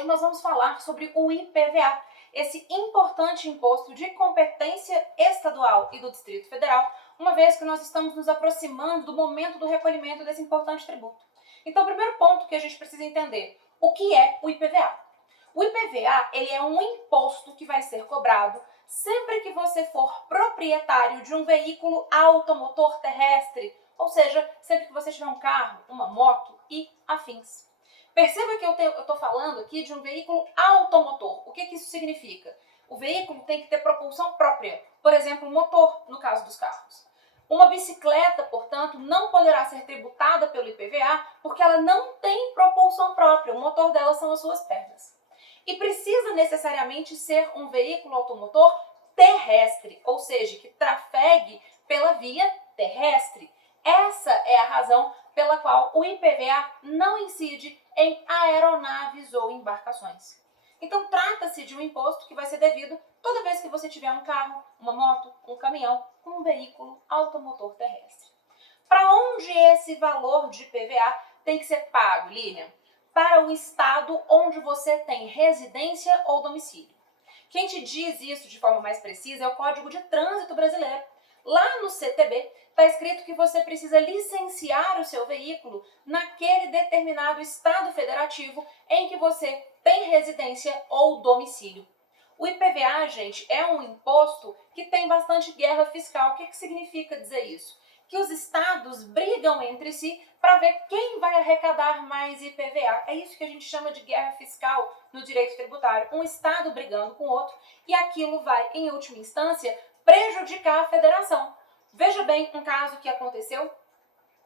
hoje nós vamos falar sobre o IPVA, esse importante imposto de competência estadual e do Distrito Federal, uma vez que nós estamos nos aproximando do momento do recolhimento desse importante tributo. Então, o primeiro ponto que a gente precisa entender, o que é o IPVA? O IPVA, ele é um imposto que vai ser cobrado sempre que você for proprietário de um veículo automotor terrestre, ou seja, sempre que você tiver um carro, uma moto e afins. Perceba que eu estou falando aqui de um veículo automotor. O que isso significa? O veículo tem que ter propulsão própria, por exemplo, o motor, no caso dos carros. Uma bicicleta, portanto, não poderá ser tributada pelo IPVA porque ela não tem propulsão própria, o motor dela são as suas pernas. E precisa necessariamente ser um veículo automotor terrestre, ou seja, que trafegue pela via terrestre. Essa é a razão pela qual o IPVA não incide em aeronaves ou embarcações. Então, trata-se de um imposto que vai ser devido toda vez que você tiver um carro, uma moto, um caminhão, um veículo automotor terrestre. Para onde esse valor de IPVA tem que ser pago, Lilian? Para o estado onde você tem residência ou domicílio. Quem te diz isso de forma mais precisa é o Código de Trânsito Brasileiro. Lá no CTB está escrito que você precisa licenciar o seu veículo naquele determinado estado federativo em que você tem residência ou domicílio. O IPVA, gente, é um imposto que tem bastante guerra fiscal. O que significa dizer isso? Que os estados brigam entre si para ver quem vai arrecadar mais IPVA. É isso que a gente chama de guerra fiscal no direito tributário. Um estado brigando com o outro e aquilo vai, em última instância, prejudicar a federação. Veja bem um caso que aconteceu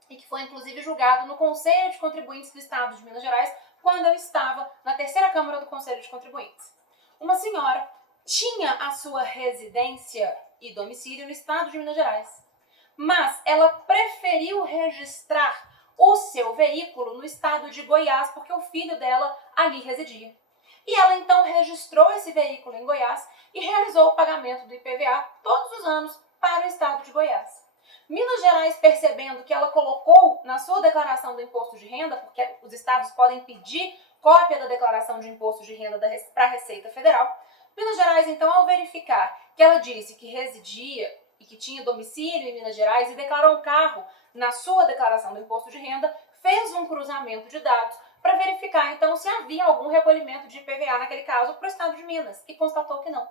e que foi inclusive julgado no Conselho de Contribuintes do Estado de Minas Gerais, quando eu estava na terceira Câmara do Conselho de Contribuintes. Uma senhora tinha a sua residência e domicílio no estado de Minas Gerais, mas ela preferiu registrar o seu veículo no estado de Goiás, porque o filho dela ali residia. E ela então registrou esse veículo em Goiás e realizou o pagamento do IPVA todos os anos para o estado de Goiás. Minas Gerais, percebendo que ela colocou na sua declaração do imposto de renda, porque os estados podem pedir cópia da declaração de imposto de renda para a Receita Federal, Minas Gerais, então, ao verificar que ela disse que residia e que tinha domicílio em Minas Gerais e declarou um carro na sua declaração do imposto de renda, fez um cruzamento de dados para verificar, então, se havia algum recolhimento de IPVA naquele caso para o estado de Minas, e constatou que não.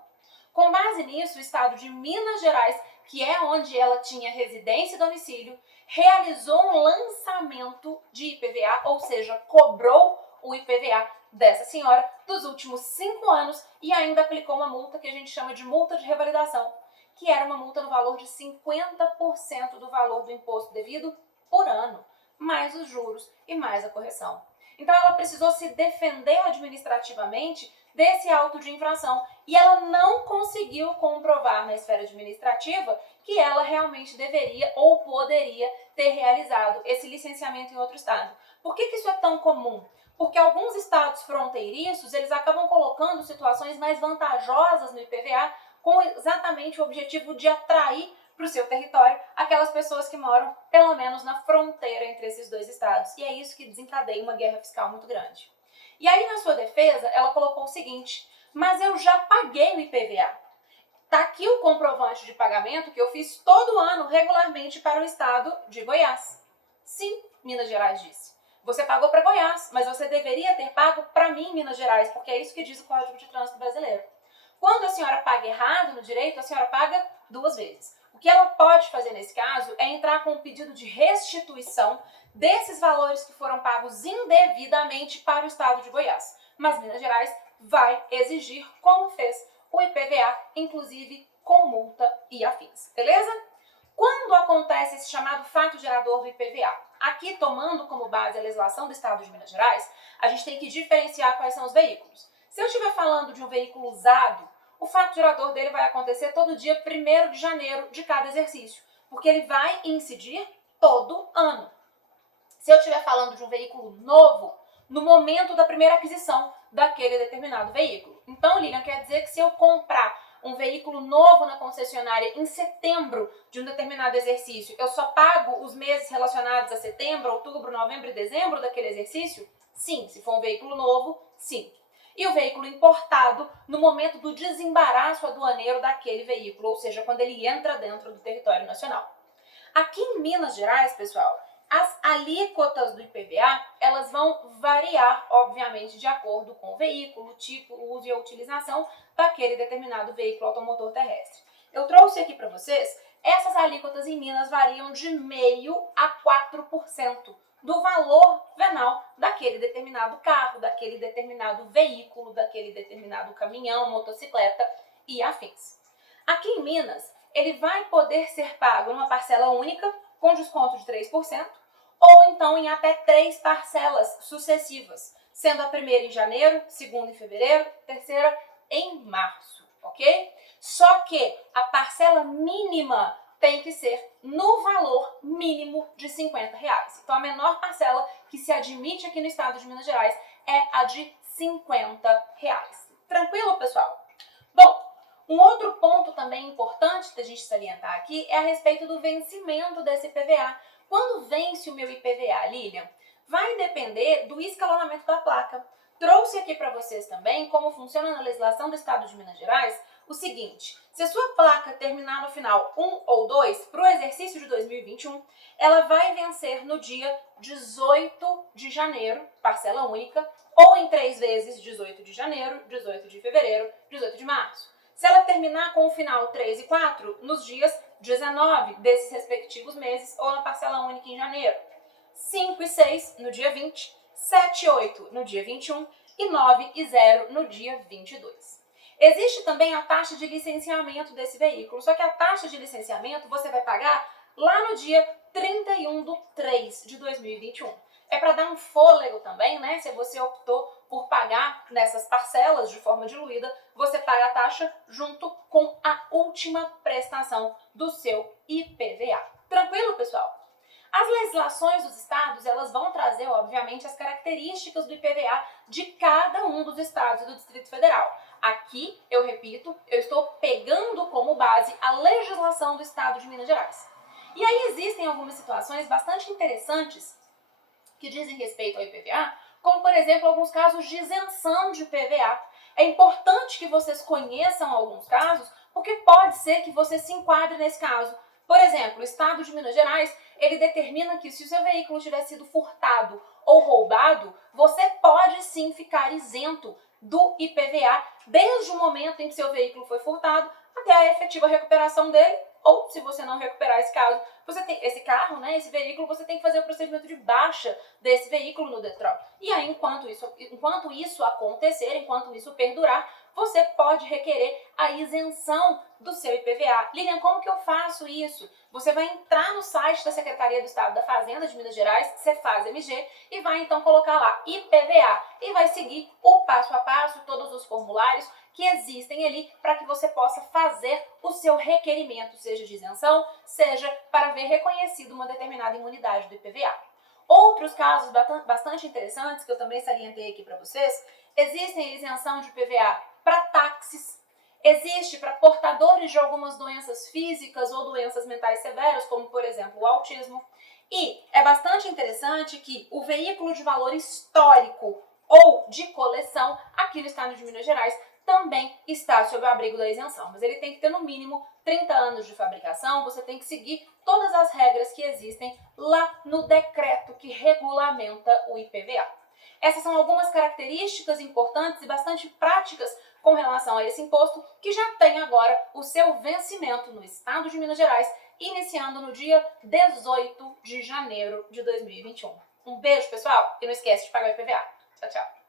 Com base nisso, o estado de Minas Gerais, que é onde ela tinha residência e domicílio, realizou um lançamento de IPVA, ou seja, cobrou o IPVA dessa senhora dos últimos 5 anos e ainda aplicou uma multa que a gente chama de multa de revalidação, que era uma multa no valor de 50% do valor do imposto devido por ano, mais os juros e mais a correção. Então ela precisou se defender administrativamente desse auto de infração e ela não conseguiu comprovar na esfera administrativa que ela realmente deveria ou poderia ter realizado esse licenciamento em outro estado. Por que isso é tão comum? Porque alguns estados fronteiriços, eles acabam colocando situações mais vantajosas no IPVA com exatamente o objetivo de atrair para o seu território aquelas pessoas que moram, pelo menos, na fronteira entre esses dois estados. E é isso que desencadeia uma guerra fiscal muito grande. E aí, na sua defesa, ela colocou o seguinte: mas eu já paguei o IPVA. Está aqui o comprovante de pagamento que eu fiz todo ano regularmente para o estado de Goiás. Sim, Minas Gerais disse. Você pagou para Goiás, mas você deveria ter pago para mim, Minas Gerais, porque é isso que diz o Código de Trânsito Brasileiro. Quando a senhora paga errado no direito, a senhora paga 2 vezes. O que ela pode fazer nesse caso é entrar com um pedido de restituição desses valores que foram pagos indevidamente para o estado de Goiás. Mas Minas Gerais vai exigir, como fez o IPVA, inclusive com multa e afins. Beleza? Quando acontece esse chamado fato gerador do IPVA? Aqui, tomando como base a legislação do estado de Minas Gerais, a gente tem que diferenciar quais são os veículos. Se eu estiver falando de um veículo usado, o fato gerador dele vai acontecer todo dia 1º de janeiro de cada exercício, porque ele vai incidir todo ano. Se eu estiver falando de um veículo novo, no momento da primeira aquisição daquele determinado veículo. Então, Lilian, quer dizer que se eu comprar um veículo novo na concessionária em setembro de um determinado exercício, eu só pago os meses relacionados a setembro, outubro, novembro e dezembro daquele exercício? Sim. Se for um veículo novo, sim. e o veículo importado no momento do desembaraço aduaneiro daquele veículo, ou seja, quando ele entra dentro do território nacional. Aqui em Minas Gerais, pessoal, as alíquotas do IPVA, elas vão variar, obviamente, de acordo com o veículo, o tipo, o uso e a utilização daquele determinado veículo automotor terrestre. Eu trouxe aqui para vocês, essas alíquotas em Minas variam de 0,5% a 4% do valor venal daquele determinado carro, daquele determinado veículo, daquele determinado caminhão, motocicleta e afins. Aqui em Minas, ele vai poder ser pago em uma parcela única, com desconto de 3%, ou então em até 3 parcelas sucessivas, sendo a primeira em janeiro, segunda em fevereiro, terceira em março, ok? Só que a parcela mínima tem que ser no valor mínimo de R$50. Então, a menor parcela que se admite aqui no estado de Minas Gerais é a de R$50. Tranquilo, pessoal? Bom, um outro ponto também importante da gente salientar aqui é a respeito do vencimento desse IPVA. Quando vence o meu IPVA, Lilian? Vai depender do escalonamento da placa. Trouxe aqui para vocês também como funciona na legislação do estado de Minas Gerais o seguinte: se a sua placa terminar no final 1 ou 2 para o exercício de 2021, ela vai vencer no dia 18 de janeiro, parcela única, ou em 3 vezes 18 de janeiro, 18 de fevereiro, 18 de março. Se ela terminar com o final 3 e 4, nos dias 19 desses respectivos meses, ou na parcela única em janeiro. 5 e 6 no dia 20, 7 e 8 no dia 21 e 9 e 0 no dia 22. Existe também a taxa de licenciamento desse veículo, só que a taxa de licenciamento você vai pagar lá no dia 31/3 de 2021. É para dar um fôlego também, né? Se você optou por pagar nessas parcelas de forma diluída, você paga a taxa junto com a última prestação do seu IPVA. Tranquilo, pessoal? As legislações dos estados, elas vão trazer, obviamente, as características do IPVA de cada um dos estados e do Distrito Federal. Aqui, eu repito, eu estou pegando como base a legislação do estado de Minas Gerais. E aí existem algumas situações bastante interessantes que dizem respeito ao IPVA, como, por exemplo, alguns casos de isenção de IPVA. É importante que vocês conheçam alguns casos, porque pode ser que você se enquadre nesse caso. Por exemplo, o estado de Minas Gerais, ele determina que se o seu veículo tiver sido furtado ou roubado, você pode sim ficar isento do IPVA desde o momento em que seu veículo foi furtado até a efetiva recuperação dele, ou se você não recuperar esse caso, você tem esse carro, né, esse veículo, você tem que fazer o procedimento de baixa desse veículo no Detran. E aí, enquanto isso acontecer, enquanto isso perdurar, você pode requerer a isenção do seu IPVA. Lilian, como que eu faço isso? Você vai entrar no site da Secretaria do Estado da Fazenda de Minas Gerais, Cefaz MG, e vai então colocar lá IPVA e vai seguir o passo a passo, todos os formulários que existem ali para que você possa fazer o seu requerimento, seja de isenção, seja para ver reconhecido uma determinada imunidade do IPVA. Outros casos bastante interessantes que eu também salientei aqui para vocês, existem isenção de IPVA para táxis, existe para portadores de algumas doenças físicas ou doenças mentais severas, como por exemplo o autismo. E é bastante interessante que o veículo de valor histórico ou de coleção aqui no estado de Minas Gerais também está sob o abrigo da isenção, mas ele tem que ter no mínimo 30 anos de fabricação, você tem que seguir todas as regras que existem lá no decreto que regulamenta o IPVA. Essas são algumas características importantes e bastante práticas com relação a esse imposto, que já tem agora o seu vencimento no estado de Minas Gerais, iniciando no dia 18 de janeiro de 2021. Um beijo, pessoal, e não esquece de pagar o IPVA. Tchau, tchau.